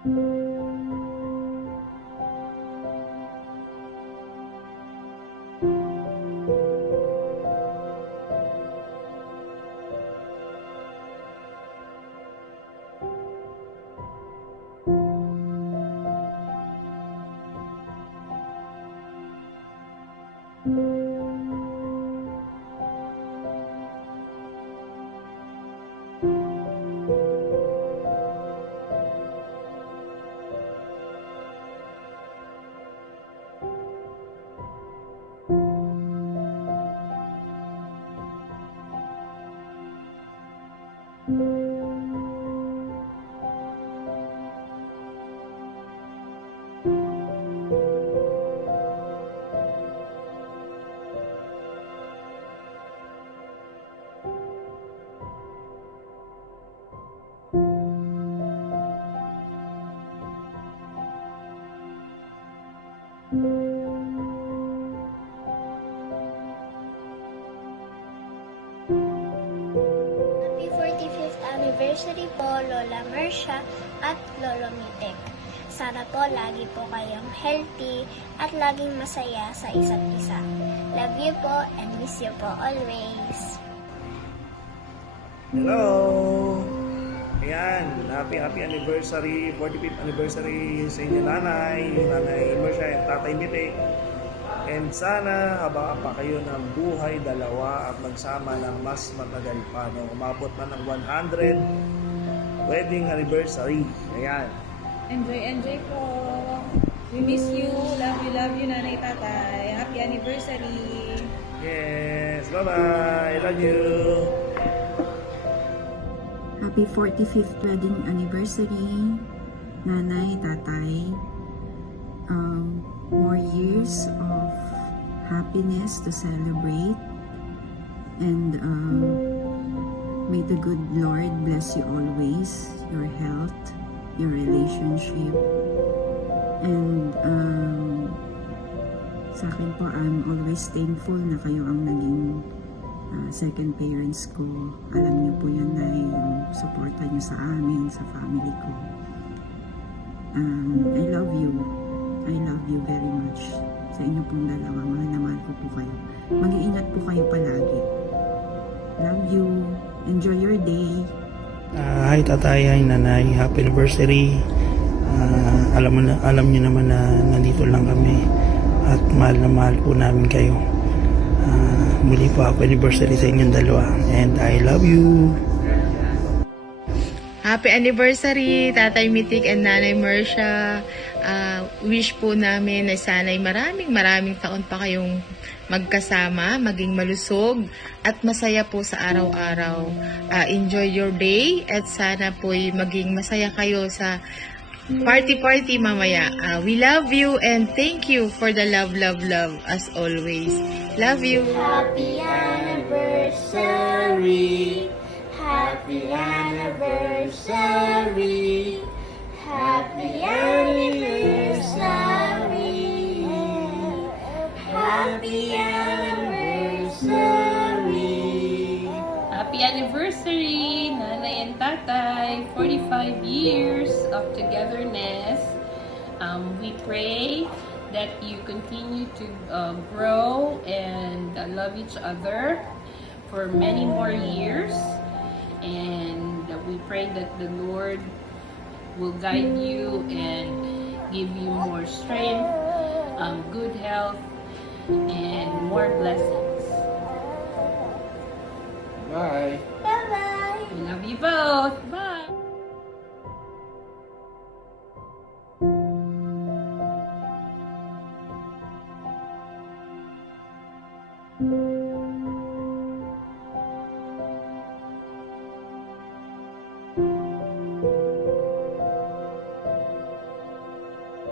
Happy 45th anniversary po, Lola Mersha at Lolo Mitek. Sana po lagi po kayong healthy at laging masaya sa isa't isa. Love you po and miss you po always. Hello! Ayan, happy anniversary, 45th anniversary sa inyo nanay Mersha at tatay Mitek. And sana habang pa kayo ng buhay dalawa at magsama ng mas matagal pa, no? Umabot na ng 100 wedding anniversary. Ayan. Enjoy po. We miss you. Love you, nanay, tatay. Happy anniversary. Yes, bye-bye. Love you. Happy 45th wedding anniversary, nanay, tatay. More years of happiness to celebrate, and may the good Lord bless you always, your health, your relationship, and sa akin po, I'm always thankful na kayo ang naging second parents ko. Alam niyo po yan na yung suporta niyo sa amin, sa family ko. I love you very much. Sa inyo pong dalawa, mahal na mahal ko po kayo. Mag-iingat po kayo palagi. Love you. Enjoy your day. Hi tatay, hi nanay, happy anniversary. Alam niyo naman na nandito lang kami at mahal na mahal po namin kayo. Muli po happy anniversary sa inyong dalawa, and I love you. Happy anniversary, Tatay Mitik and Nanay Mersha. Wish po namin na sana'y maraming taon pa kayong magkasama, maging malusog at masaya po sa araw-araw. Enjoy your day at sana po'y maging masaya kayo sa party mamaya. We love you and thank you for the love as always. Love you. Happy anniversary. Happy anniversary. Happy anniversary. Happy anniversary. Happy anniversary, nanay and tatay. 45 years of togetherness. We pray that you continue to grow and love each other for many more years. And we pray that the Lord will guide you and give you more strength, good health, and more blessings. Bye. Bye-bye. We love you both. Bye. Bye.